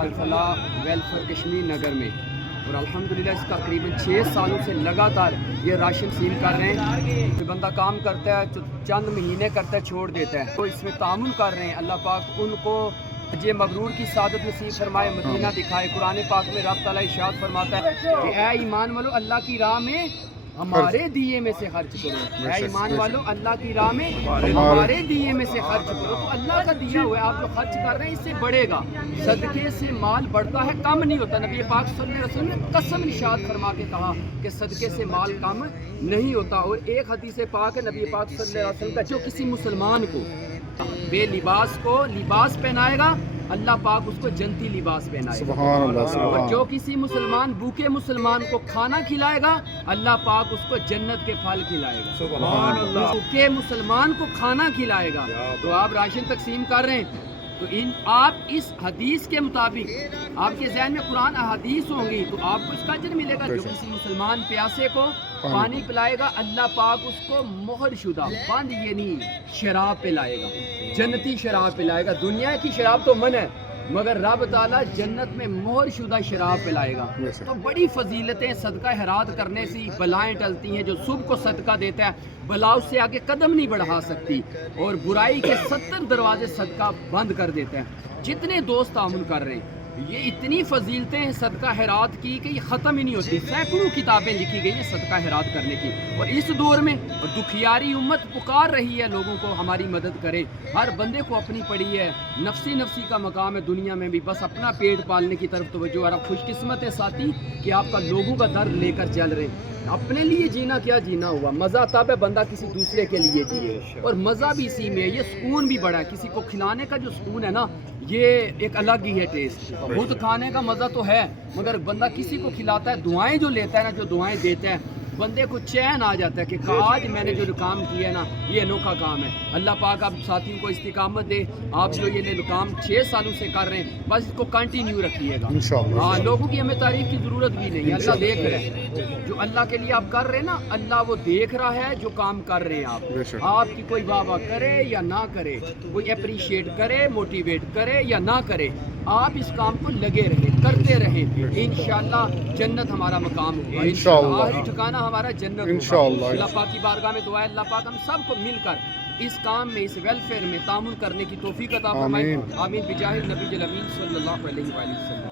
الفلاح welfare Kashmir Nagar میں، اور الحمدللہ اس کا تقریباً 6 سالوں سے لگاتار یہ راشن تقسیم کر رہے ہیں۔ کہ بندہ کام کرتا ہے چند مہینے کرتا ہے چھوڑ دیتا ہے، تو اس میں تعاون کر رہے ہیں۔ اللہ پاک ان کو یہ مغرور کی سعادت نصیب فرمائے، مدینہ دکھائے۔ قرآن پاک میں رب تعالیٰ ارشاد فرماتا ہے کہ اے ایمان والو اللہ کی راہ میں ہمارے دیے میں سے خرچ کرو۔ اے ایمان والو اللہ کی راہ میں ہمارے دیے میں سے خرچ کرو۔ تو اللہ کا دیا ہوا ہے، آپ جو خرچ کر رہے ہیں اس سے بڑھے گا۔ صدقے سے مال بڑھتا ہے، کم نہیں ہوتا۔ نبی پاک صلی اللہ علیہ وسلم نے قسم ارشاد فرما کے کہا کہ صدقے سے مال کم نہیں ہوتا۔ اور ایک حدیث پاک ہے نبی پاک صلی اللہ علیہ وسلم کا، جو کسی مسلمان کو بے لباس کو لباس پہنائے گا اللہ پاک اس کو جنتی لباس پہنائے گا۔ سبحان اللہ، اور جو کسی مسلمان بھوکے مسلمان کو کھانا کھلائے گا اللہ پاک اس کو جنت کے پھل کھلائے گا۔ سبحان اللہ۔ بھوکے مسلمان کو کھانا کھلائے گا۔ تو آپ راشن تقسیم کر رہے ہیں، تو آپ اس حدیث کے مطابق آپ کے ذہن میں قرآن احادیث ہوں گی تو آپ کو اس کا اجر ملے گا۔ جو کسی مسلمان پیاسے کو پانی پلائے گا اللہ پاک اس کو مہر شدہ بند یعنی شراب پلائے گا، جنتی شراب پلائے گا۔ دنیا کی شراب تو منع ہے، مگر رب تعالیٰ جنت میں مہر شدہ شراب پلائے گا۔ تو بڑی فضیلتیں صدقہ خیرات کرنے سے بلائیں ٹلتی ہیں۔ جو صبح کو صدقہ دیتا ہے بلا اس سے آگے قدم نہیں بڑھا سکتی، اور برائی کے 70 دروازے صدقہ بند کر دیتے ہیں۔ جتنے دوست تعاون کر رہے ہیں، یہ اتنی فضیلتیں ہیں صدقہ خیرات کی کہ یہ ختم ہی نہیں ہوتی۔ سینکڑوں کتابیں لکھی گئی ہیں صدقہ خیرات کرنے کی، اور اس دور میں دکھیاری امت پکار رہی ہے لوگوں کو ہماری مدد کرے۔ ہر بندے کو اپنی پڑی ہے، نفسی نفسی کا مقام ہے دنیا میں بھی، بس اپنا پیٹ پالنے کی طرف توجہ۔ اور آپ خوش قسمت ہے ساتھی کہ آپ کا لوگوں کا درد لے کر چل رہے ہیں۔ اپنے لیے جینا کیا جینا ہوا، مزہ تب ہے بندہ کسی دوسرے کے لیے جیے، اور مزہ بھی اسی میں ہے۔ یہ سکون بھی بڑا ہے، کسی کو کھلانے کا جو سکون ہے نا یہ ایک الگ ہی ہے ٹیسٹ۔ خود کھانے کا مزہ تو ہے، مگر بندہ کسی کو کھلاتا ہے، دعائیں جو لیتا ہے نا، جو دعائیں دیتا ہے، بندے کو چین آ جاتا ہے کہ آج میں نے جو کام کیا ہے نا یہ انوکھا کام ہے۔ اللہ پاک آپ ساتھیوں کو استقامت دے۔ آپ جو یہ کام 6 سالوں سے کر رہے ہیں بس اس کو کنٹینیو رکھیے گا۔ ہاں، لوگوں کی ہمیں تعریف کی ضرورت بھی نہیں ہے، اللہ دیکھ رہے ہیں جو اللہ کے لیے آپ کر رہے ہیں نا، اللہ وہ دیکھ رہا ہے جو کام کر رہے ہیں آپ کی کوئی واہ واہ کرے یا نہ کرے، کوئی اپریشیٹ کرے، موٹیویٹ کرے یا نہ کرے، آپ اس کام کو لگے رہیں، کرتے رہیں۔ انشاءاللہ جنت ہمارا مقام ہوگا، انشاءاللہ آخری ٹھکانہ ہمارا جنت ہوگا۔ اللہ پاک کی بارگاہ میں دعا ہے اللہ پاک ہم سب کو مل کر اس کام میں، اس ویلفیئر میں تعاون کرنے کی توفیق عطا فرمائے۔ آمین بجاہ النبی الامین صلی اللہ علیہ وآلہ وسلم۔